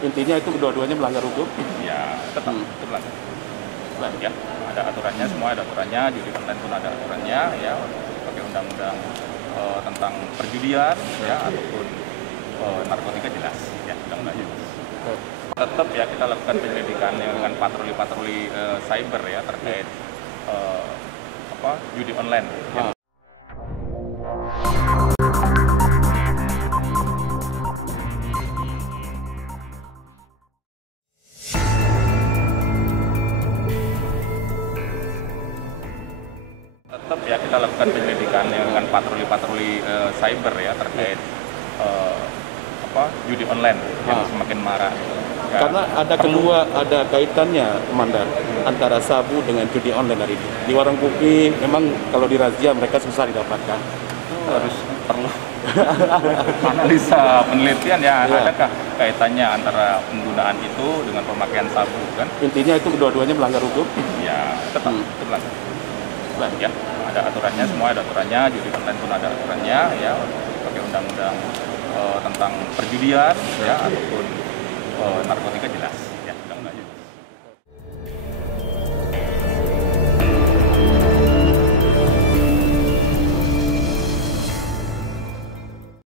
Intinya itu kedua-duanya melanggar hukum? Ya, tetap itu melanggar. Ya, ada aturannya, semua ada aturannya, judi online pun ada aturannya, ya, pakai undang-undang tentang perjudian, ya, ataupun narkotika jelas, ya, undang-undangnya. Tetap ya kita lakukan penyelidikan dengan patroli-patroli cyber ya terkait judi online. Tetap ya kita lakukan penyelidikan dengan patroli-patroli cyber ya terkait judi online yang semakin marak. Ya. Karena ada kaitannya, Komandan, antara sabu dengan judi online hari ini. Di warung kopi memang kalau dirazia mereka susah didapatkan. Harus perlu analisa penelitian ya, adakah kaitannya antara penggunaan itu dengan pemakaian sabu kan? Intinya itu kedua-duanya melanggar hukum? Ya, tetap itu melanggar. Ya, ada aturannya, semua ada aturannya, judi online pun ada aturannya, ya, pakai undang-undang tentang perjudian, ya, ataupun narkotika jelas.